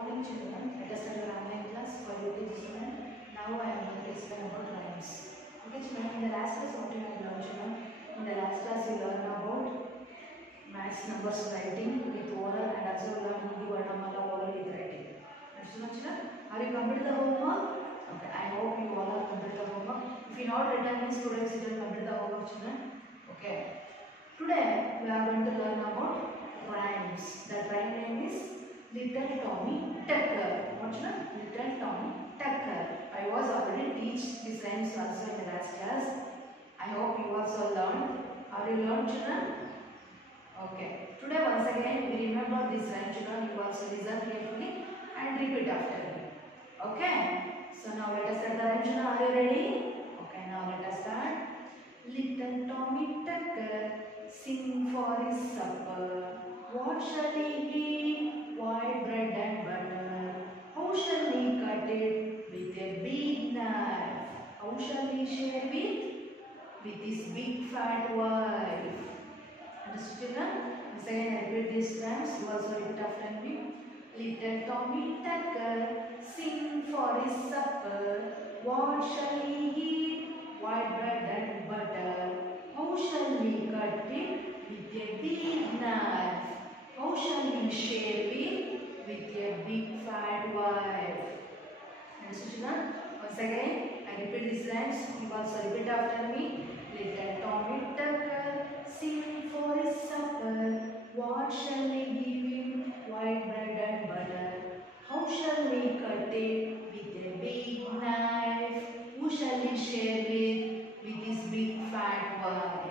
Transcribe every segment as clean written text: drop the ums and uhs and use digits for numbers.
Morning children, let us start our online class for UKG children. Now I am going to explain about rhymes. Okay children, in the last class what you have learned children? In the last class you learned about maths numbers writing with oral and also learn Hindi Varnamala oral with writing. Understood children? Are you completed the homework? Okay, I hope you all are completed the homework. If you not written means students you will complete the homework children. Okay. Today we are going to learn about rhymes. The rhyme name is Little Tommy Tucker. What's the Little Tommy Tucker? I was already teach these rhymes also in the last class. I hope you also learned. Are you learned children? Okay. Today once again we remember this rhyme children. You also listen carefully and repeat after me. Okay. So now let us start the rhyme children. Are you ready? Okay. Now let us start. Little Tommy Tucker sing for his supper. What shall he eat? White bread and butter. How shall he cut it? With a big knife. How shall he share it? With his big fat wife. Understood children? Once again I repeat these rhymes. You also repeat after me. Little Tommy Tucker sing for his supper. What shall he eat? White bread and butter. How shall he cut it? With a big knife. How shall he share it? With a big fat wife. Understood children? Once again, I repeat these rhymes. You also repeat after me. Little Tommy Tucker sing for his supper. What shall he give him? White bread and butter. How shall he cut it? With a big knife. Who shall he share with his big fat wife?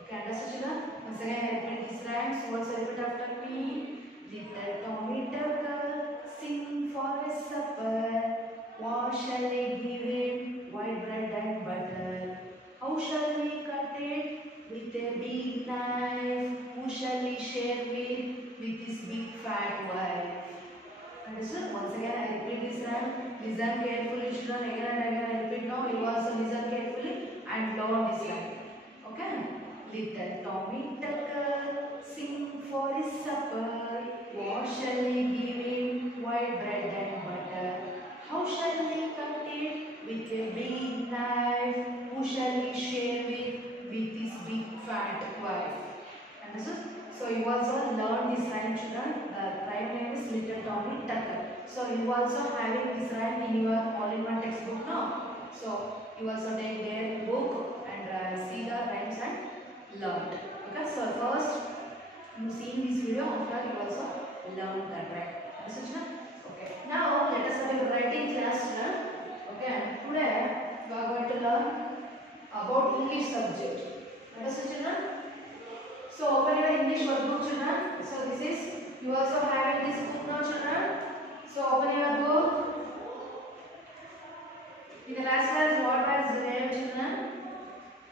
Okay, understood children? Once again I repeat these rhymes. You also repeat after me. Little Tommy Tucker sing for his supper. What shall he give it? White bread and butter. How shall he cut it? With a big knife. Who shall he share with his big fat wife? Understood? Once again I repeat this rhyme. Listen carefully children. Again and again I repeat now. You also listen carefully and learn this rhyme. Okay? Little Tommy Tucker sing for his supper. What shall he give him? White bread and butter. How shall he cut it? With a big knife. Who shall he share with his big fat wife? Understood? So you also learn this rhyme children. The rhyme name is Little Tommy Tucker. So you also having this rhyme in your all-in-one textbook now. So you also take their book and see the rhymes and learned. Okay. So first you see this video. After you also learn that rhyme. Understood children? Okay. Now let us have a writing class children. Okay. And today we are going to learn about English subject. Understood children? So open your English workbook children. So this is, you also have this book now children. So open your book. In the last class what was there children?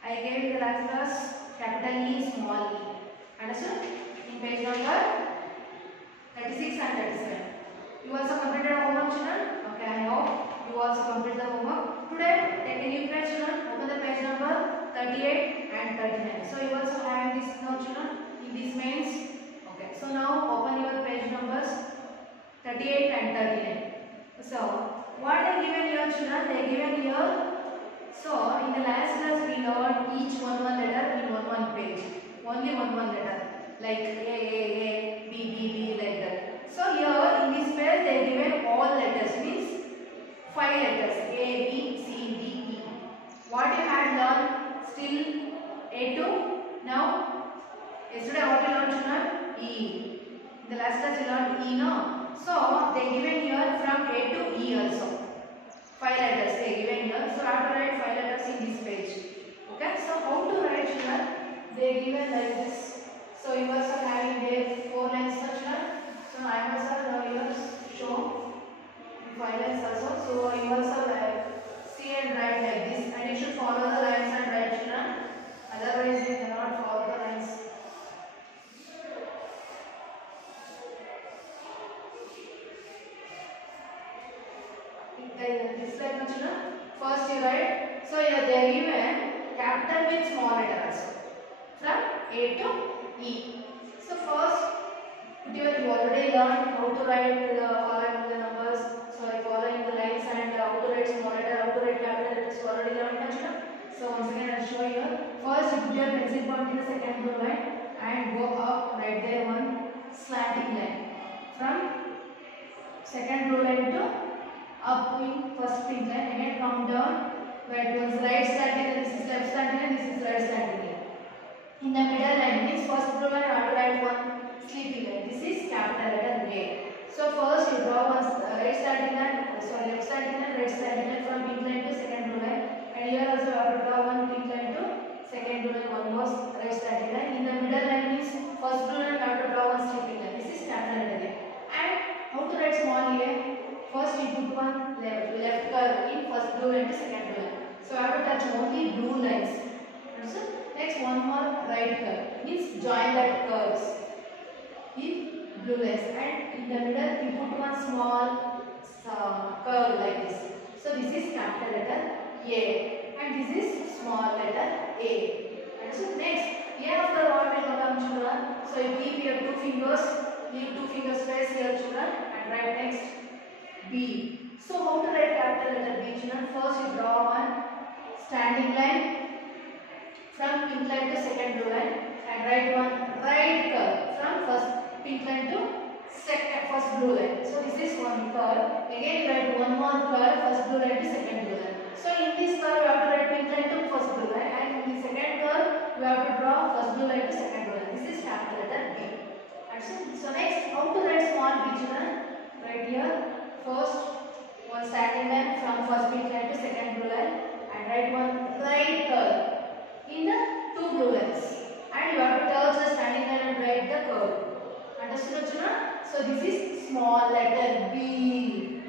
I gave in the last class capital E, small e. Understood? In page number 36 and 37. You also completed homework children. Okay, I hope you also completed the homework. Today take a new page children. Open the page number 38 and 39. So you also have this now children. In this means, okay. So now open your page numbers 38 and 39. So what they given here children? They given here. So in the last class we learned each one letter in one page. Only one letter. Like A, B, like that. So here in this page they given all letters, means 5 letters. A, B, C, D, E. What you had learned still A to now? Yesterday what you learned children? E. In the last class you learned E now. So they given here from A to E also. 5 letters they given here. So I have to write 5 letters in this page. Okay. So how to write children? They given like this. So you also having there 4 lines children. So I must have here show 5 lines also. So you also see and write like this, and you should follow the lines and write children. Otherwise you cannot follow the lines. This like children. First you write. So here they are given capital with small letter also. From A to E. So first You already learned how to write following the numbers, sorry, following the lines and how to write small letter, how to write capital letters. You already learned that, children. So once again, I'll show you. First, you put your pencil point in the second blue line and go up right there one slanting line from second blue line to up in first pink line. Again, come down. Right, one's right slanting line. This is left slanting line. This is right slanting line. In the middle line means first blue line, I have to write one sleeping line. This is capital letter A. So first you draw one right slanting line, sorry, left slanting line, right slanting line from pink line to second blue line. And here also you have to draw one pink line to second blue line, one more right slanting line. In the middle line means first blue line, you have to draw one sleeping line. This is capital letter A. And how to write small a? First we put one left curve in first blue line to second blue line. So I have to touch only blue lines. Understood? Next, one more right curve means join that curves in blue lines, and in the middle we put one small curve like this. So this is capital letter A, and this is small letter A. And so next, A after what will come, children? So you keep your two fingers, leave two fingers space here, children, and write next B. So how to write capital letter B, children? First you draw one standing line from pink line to second blue line and write one right curve from first pink line to first blue line. So this is one curve. Again you write one more curve first blue line to second blue line. So in this curve you have to write pink line to first blue line, and in the second curve you have to draw first blue line to second blue line. This is capital letter B. So next, how to write small b, children? Right here first one standing line from first pink line to second blue line and write one right curve in the two blue lines, and you have to touch the standing line and write the curve. Understood, children? So this is small letter B.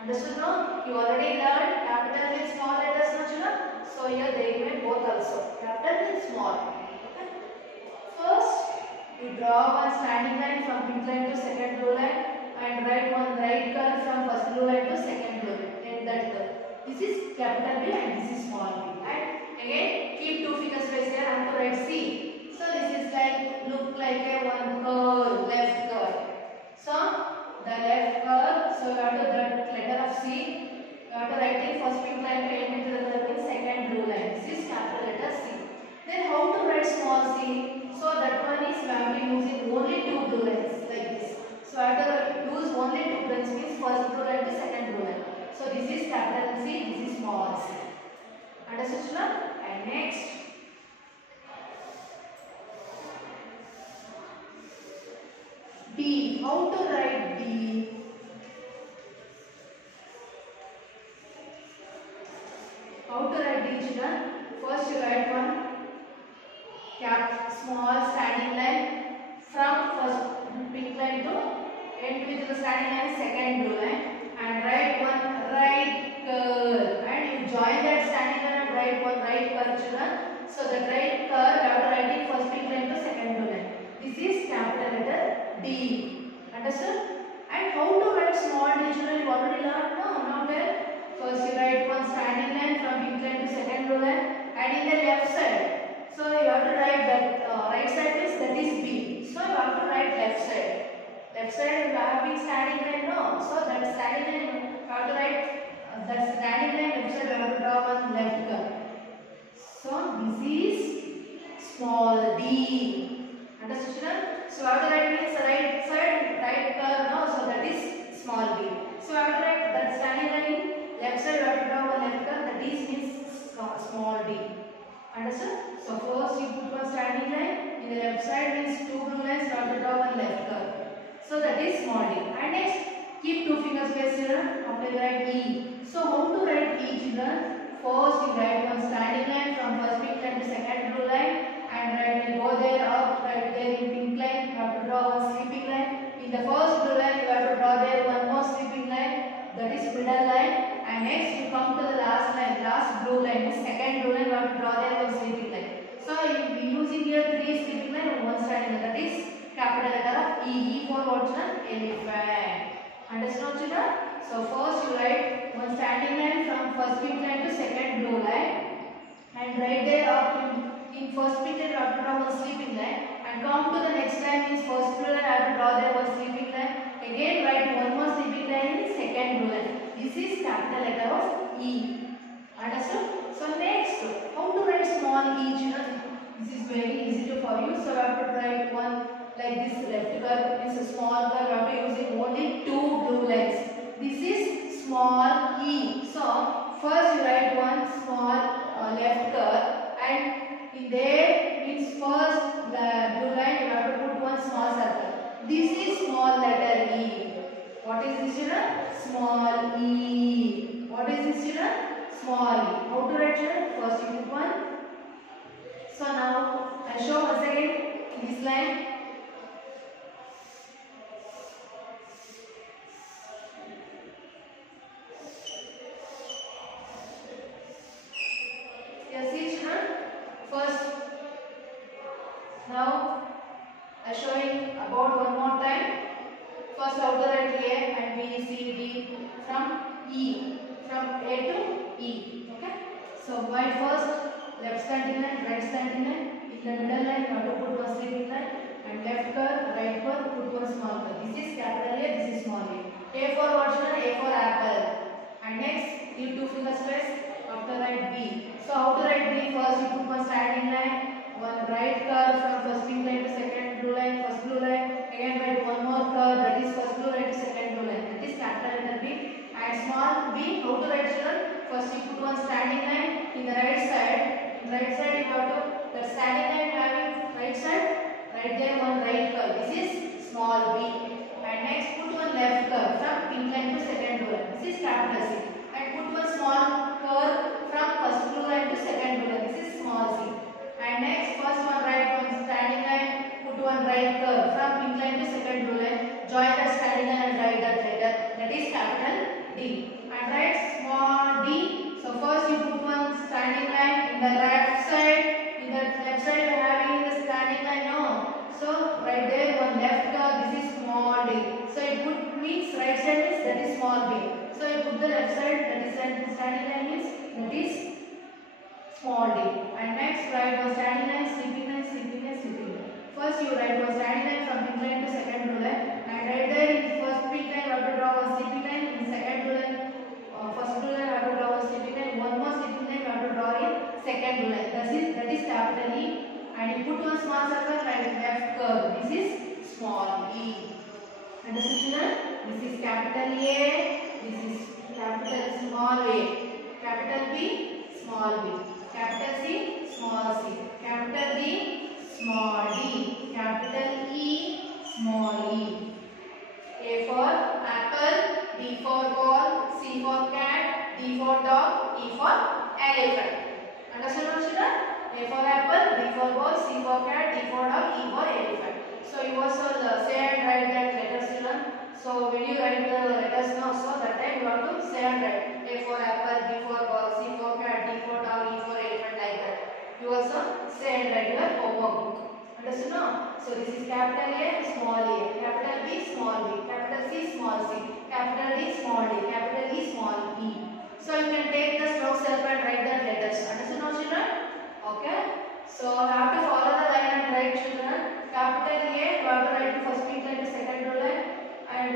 Understood now? You already learned capital with small letters, no, children? So here they remain both also. Capital with small. Okay. First, you draw one standing line from pink line to second blue line and write one right curve from first blue line to second blue line. End that curve. This is capital B and this is small b. And again, keep two fingers space here and to write C. So this is like, look like a one curve, left curve. So the left curve, so you have to that letter of C, you have to write in first pink line to end into the curve in second blue line. This is capital letter C. Then how to write small c? So that one is we have to use it only two blue lines like this. So I have to use only two lines means first blue line to second blue line. So this is capital C, this is small c. Understood, children? And next, D. How to write D? How to write D, children? First you write one small standing line from first pink line to end with the standing line second blue line and write one right curve, and you join that standing line and write one right curve, children. So the right curve you have to write it first pink line to second blue line. This is capital letter D. Understood? And how to write small d, children? You already learned? No, not there. First you write one standing line from pink line to second blue line, and in the left side. So you have to write that right side means that is B. So you have to write left side. Left side you have been standing line, no. So that standing line you have to write that standing line left side you have to draw one left curve. So this is small d. Understood, children? So I have to write means right side right curve, no. So that is small d. So I have to write that standing line in left side you have to draw one left curve, that is means small d. Understood? So first you put one standing line in the left side means two blue lines, you have to draw one left curve. So that is small d. And next, keep two fingers space here after you write E. So how to write E, children? First you write one standing line from first pink line to second blue line, and go there up, right there in pink line, you have to draw one sleeping line. In the first blue line you have to draw there one more sleeping line, that is middle line. And next you come to the last line, last blue line, the second blue line you have to draw there one sleeping line. So you will be using here three sleeping line and one standing line, that is capital letter of E. E for what, children? Elephant. Understand, children? So first you write one standing line from first pink line to second blue line, and right there up in first pink line you have to draw one sleeping line, and come to the next line means first blue line I have to draw draw there one sleeping line. Again write one more sleeping line in second blue line. This is capital letter of E. Understood? So next, how to write small e, children? This is very easy to for you. So you have to write one like this left curve is a small curve. You have to using only two blue lines. This is small e. So first you write one small left curve, and in there means first the blue line you have to put one small circle. This is small letter e. What is this, children? Small e. What is this, children? Small e. How to write, children? First you put one. So now I show once again this line. Yes, see, children. First, now I showing about one more time. First, how to write A and B, C, D from E, from A to E. Okay. So by first left standing line, right standing line. In the middle line, you have to put one sleeping line, and left curve, right curve, put one small curve. This is capital A, this is small a. A for what, children? A for apple. And next, give two fingers press. After write B. So how to write B? First, you put one standing line, one right curve from first pink line to second blue line, first blue line. Again, write one more curve, that is first blue line to second blue line. That is capital letter B. And small b, how to write, children? First, you put one standing line in the right side. In the right side, you have to, the standing line having right side, right there one right curve. This is small b. And next, put one left curve from pink line to second blue line. This is capital C. And put one small curve from first blue line to second blue line. This is small c. And next, first one right, one standing line, put one right curve from pink line to second blue line. Join that standing line and write that letter. That is capital D. And write small d. So first you put one standing line in the left side. In the left side you are having the standing line. No. So right there one left curve. This is small d. So you put means right side means that is small b. So you put the left side, that is standing line means that is small d. And next write one standing line, sleeping line, sleeping line, sleeping line. First you write one standing line from pink line to second blue line, and right there in first pink line you have to draw one sleeping line. In second blue line, first blue line you have to draw one sleeping line. One more sleeping line you have to draw in second blue line. That is capital E. And you put one small circle right left curve. This is small e. Understood, children? This is capital A. This is capital small a. Capital B, small b. Capital C, small c. Capital D, small d. Capital E, small e. A for apple, B for ball, C for cat, D for dog, E for elephant. Understand what, children? A for apple, B for ball, C for cat, D for dog, E for elephant. So you also say and write that letters, children. So when you write the letters now, so that time you have to say and write. A for apple, B for ball, C for cat, D for dog, E for elephant, like that. You also say and write your homework book. Understood now? So this is capital A, small a, capital B, small b, capital C, small c, capital D, small d, capital E, small e. So you can take the stroke help and write the letters. Understood now, children? Okay. So you have to follow the line and write, children. Capital A, you have to write first pink line to second blue line, and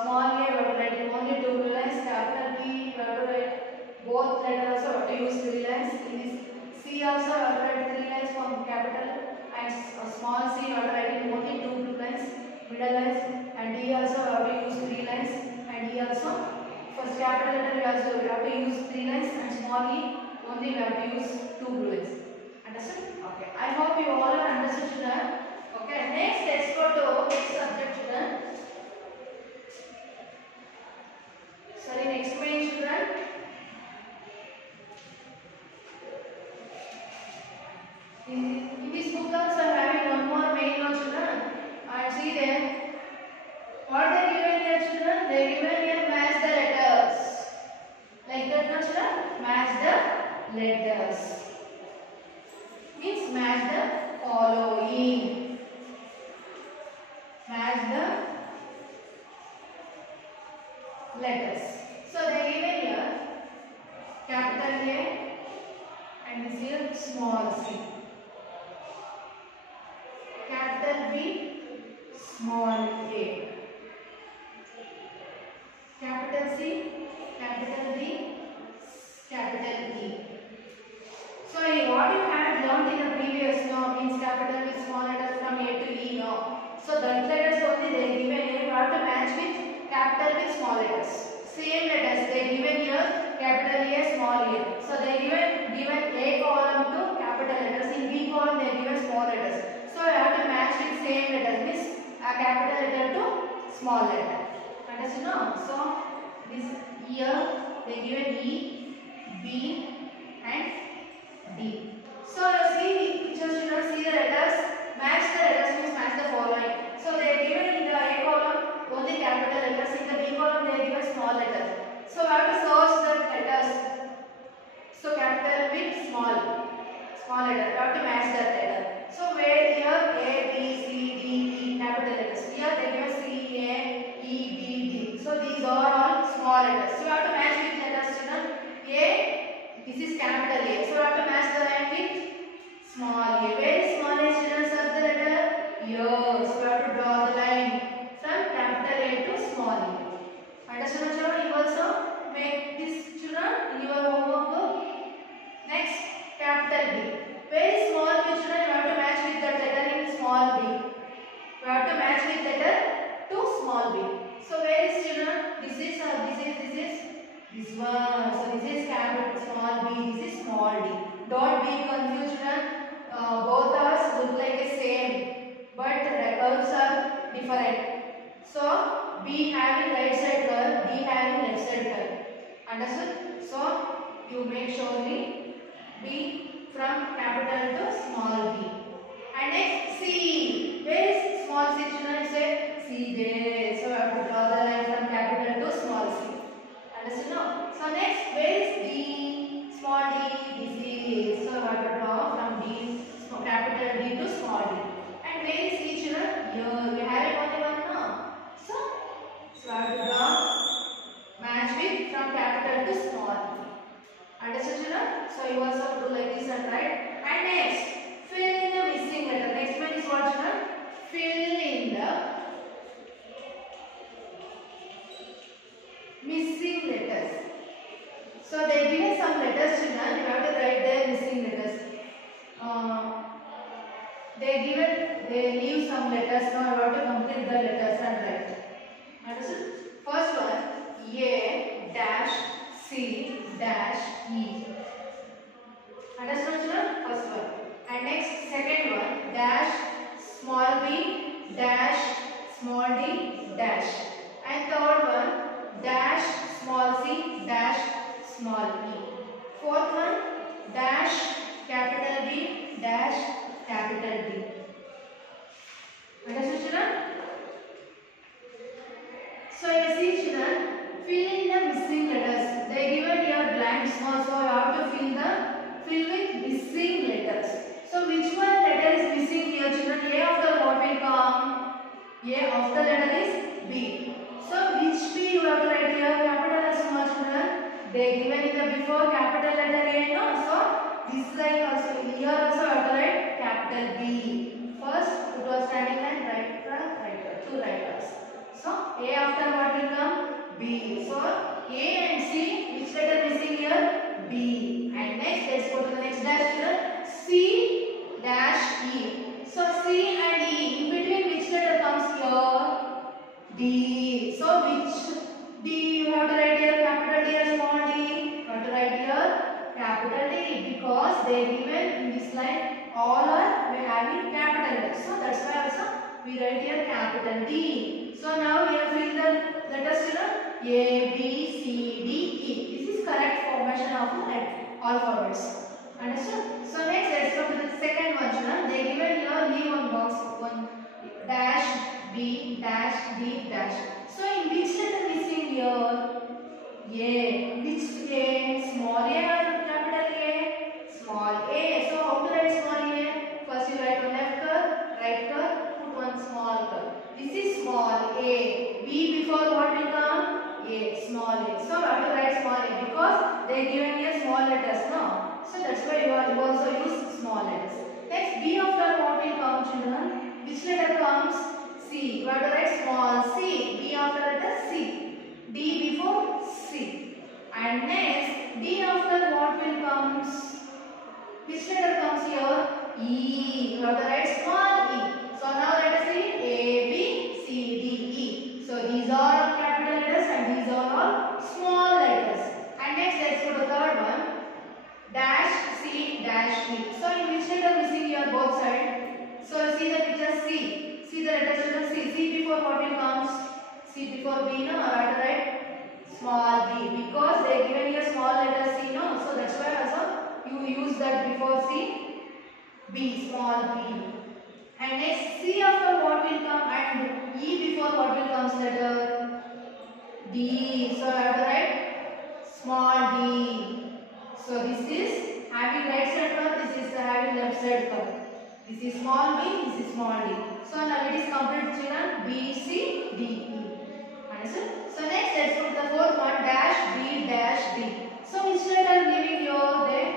small a, you have to write only two blue lines. Capital B, you have to write both letters also have to use three lines. In this C also you have to write three lines from capital. And small c you have to write in only two blue lines, middle lines, and D also you have to use three lines, and E also first capital letter you also have to use three lines, and small e only you have to use two blue lines. Understood? Okay. I hope you all are understood, children. Okay. Next, let's go to next subject, children. Sorry, next main, children. In this book also having one more main note, children. And see there, what they given here, children? They given here match the letters. Like that, no, children? Match the letters. Means match the following. Match the letters. So they given here capital A and this here small c. Capital B, small a. Capital C, capital D, capital E. So what you had learned in the previous law means capital with small letters from A to E now. So the letters only they given here, you have to match with capital with small letters. Same letters they given here, capital A, small a. So they given A column to capital letters, in B column they given small letters. So you have to match with same letters, means a capital letter to small letter. Understood now? So this here they given E, B and D. So you see pictures, children, see the letters, match the letters means match the following. So they are given in the A column only capital letters, in the B column they are given small letters. So we have to search the letters. So capital with small letter, we have to match that letter. So where here A, B, C, D, E capital letters. Here they give C, A, E, B, D. So these are all small letters. So you have to match with letters, children. A, this is capital A. So you have to match the line with small a. Where is small a, children? Search the letter. Here. So you have to draw the line from capital A to small a. Understand, children? You also make this, children, in your homework book. Next, capital B. Where is small b, children? You have to match with that letter in small b. You have to match with letter to small b. So where is, children? This is this one. So this is capital small b. This is small d. Don't be confused, children. Both are look like the same, but the curves are different. So B having right side curve, D having left side curve. Understood? So you make surely B from capital to small b. And next C. Where is small c, children? Say C there. So I have to draw the line from capital to small c. Understood now? So next, where is D? Small d. This is. So I have to draw from D, capital D to small d. And where is C, children? Here. We have it only one now. So I have to draw match with from capital to small d. Understood, children? So you also have to do like this and write. And next, fill in the missing letter. Next one is what, children? Fill in the missing letters. So they give some letters, children. You have to write their missing letters. They leave some letters. Now you have to complete the letters and write. Understood? First one, A dash C dash E. Understood, children? First one. And next, second one, dash small b dash small d dash. And third one, dash small c dash small e. Fourth one, dash capital D dash capital D. Understood, children? So you see, children, fill in the missing letters. They given here blank small, so you have to fill with missing letters. So which one letter is missing here, children? A after what will come? A after letter is B. So which B you have to write here? Capital or small, children? They given in the before capital letter A, no? So this line also, here also you have to write capital B. First it was standing line, right, two writers. So A after what will come? B. So A and C, which letter missing here? B. And next, let's go to the next dash, children. C dash E. So C and E, in between which letter comes here? D. So which D you have to write here? Capital D or small d? You have to write here capital D, because they given in this line all are we having capital letters. So that's why also we write here capital D. So now we have filled the letters, children. A, B, C, D, E. This is correct formation of alphabets. Understood? So next, let's go to the second one, children. They given here leave one box, one dash B dash D dash. So in which letter missing here? A. Which A? Small A or capital A? Small A. So how to write small A? First you write one left curve, right curve, put one small curve. This is small A. B before what will come? A. Small a. So you have to write small a because they given here small letters, no? So that's why you also use small letters. Next, B after what will come, children? Which letter comes? C. C. You have to write small c. B after letter C. D before C. And next, D after what will comes? Which letter comes here? E. You have to write small e. So now let us read A, B, C, D, E. So these are all capital letters and these are all small letters. And next, let's go to the third one. Dash C, dash B. So in which letter we see here both sides? So see the picture C. See the letter C. C before what will comes? C before B, no? I have to write small b. Because they given here small letter C, no? So that's why also you use that before C, B, small b. And next, C after what will come and E before what will comes letter D. So I have to write small d. So this is having right side curve, this is having left side curve. This is small b, this is small d. So now it is complete children B, C, D, E. Understood? So next, let's go to the fourth one, dash B, dash D. So which letter giving here there?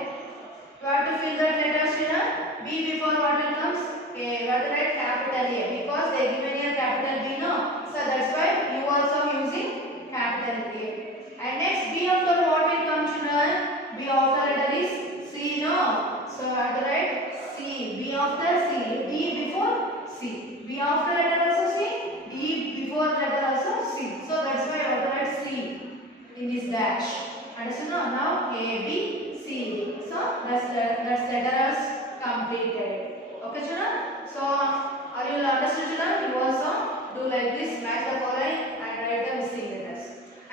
You have to fill that letter children. B before what will comes? A. You have to write capital A because they given here capital B, no? So that's why you also using capital A. And next, B after what will come children? B after letter is C, no? So you have to write C. B after C. D before C. B after letter also C. D before letter also C. So that's why you have to write C in this dash. Understood? Now A, B, C, D. So that's letter is completed. Okay, children? So are you understood, children? You also do like this, match the following and write the missing letters.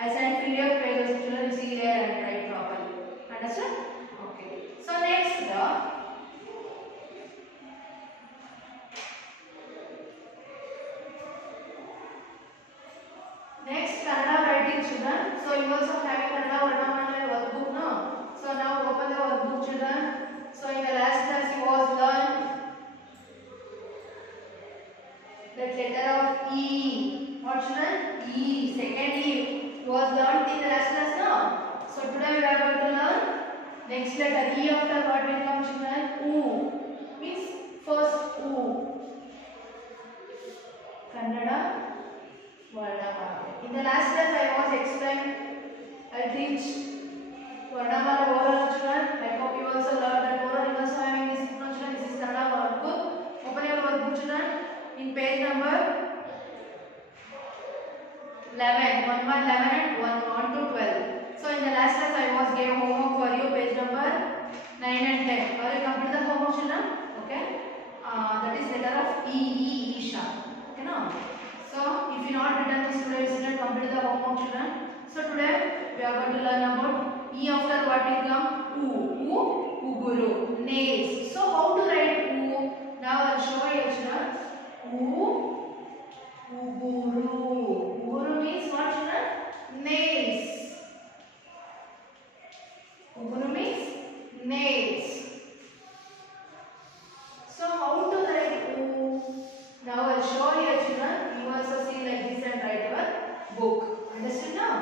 I send PDF pages, children, see there and write properly. Understood? Okay. So next, Kannada writing, children. So you also having Kannada Varnamala workbook, no? So now open the workbook, children. So in the last class you was learned that letter of E. What, children? E. Second E was learned in the last class, no? So today we are going to learn next letter. E after what will come, children? U. Means first U. Kannada Varnamala. In the last class I was explained, I teach Varnamala oral, children. I hope you also learned that oral. You also having this book, children. This is Kannada workbook. Open your workbook, children. In page number 11, 1 by 11 and 1 to 12. So in the last class I was gave homework for you, page number 9 and 10. Are you complete the homework, children? Okay. That is letter of E, Isha. Okay, no? So if you not written this today, you should complete the homework, children. So today we are going to learn about E after what will come? U, Uguru, nails. So how to write U? Now I will show you, children. U, Uguru. Uguru means what, children? Nails. Uguru means nails. So how to write U? Now I will show you, children. You also see like this and write your book. Understood now?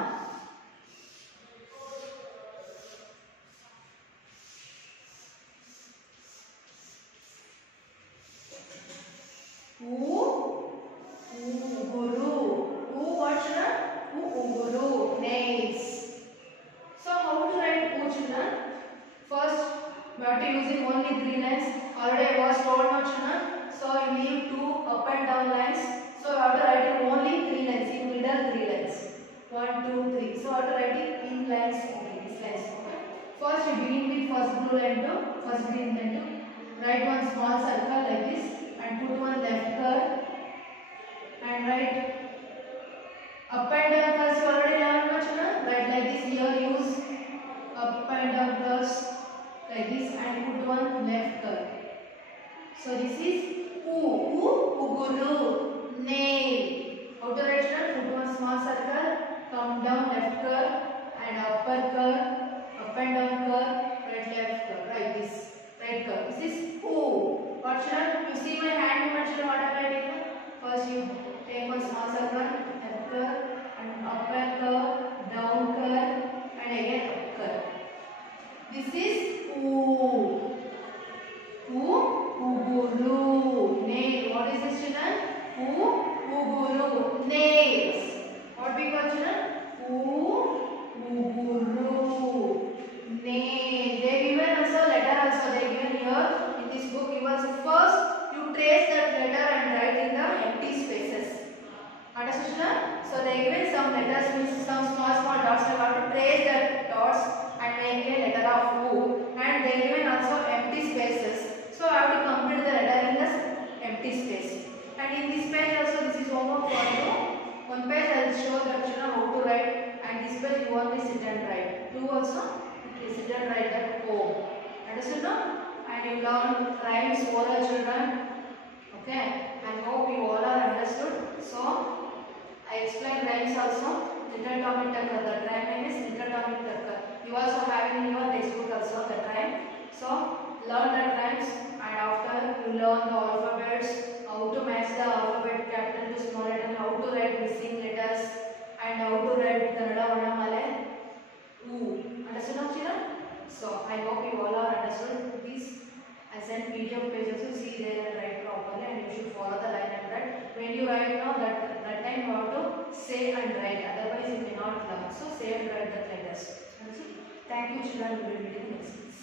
Uguru. What, children? Uguru. Nails. So how to write U, children? First, we are using only 3 lines. Already I was told, no, children. So you need 2 up and down lines. So you have to write it only 3 lines. In middle 3 lines. 1, 2, 3. So you have to write it in lines only. These lines. Okay. First you begin with first blue line to first green line to write one small circle like this and put one left curve and write up and down curves. You already learned, no, children? Write like this. Here use up and down curves like this and put one left curve. So this is Uguru, nail. How to write, children? Put one small circle, come down left curve and upper curve, up and down curve, right left curve, like this, right curve. This is U. What, children? You see And in this page also, this is homework for you. One page I will show the children how to write, and this page you only sit and write. Two also, okay, sit and write at home. Understood now? And you learn rhymes for the children. Okay, I hope you all are understood. So, I explained rhymes also. Little Tommy Tucker, the rhyme name is Little Tommy Tucker. You also have in your textbook also the rhyme. So, learn that rhymes, and after you learn the alphabets, how to match the alphabet capital to small letter, how to write missing letters, and how to write Kannada Varnamala. Ooh, understood now children? So, I hope you all are understood. Please, I sent PDF pages to see there and write properly, and you should follow the line and write. When you write now, that time you have to say and write, otherwise you may not learn. So say and write the letters. Thank you children, we will meet in the next class.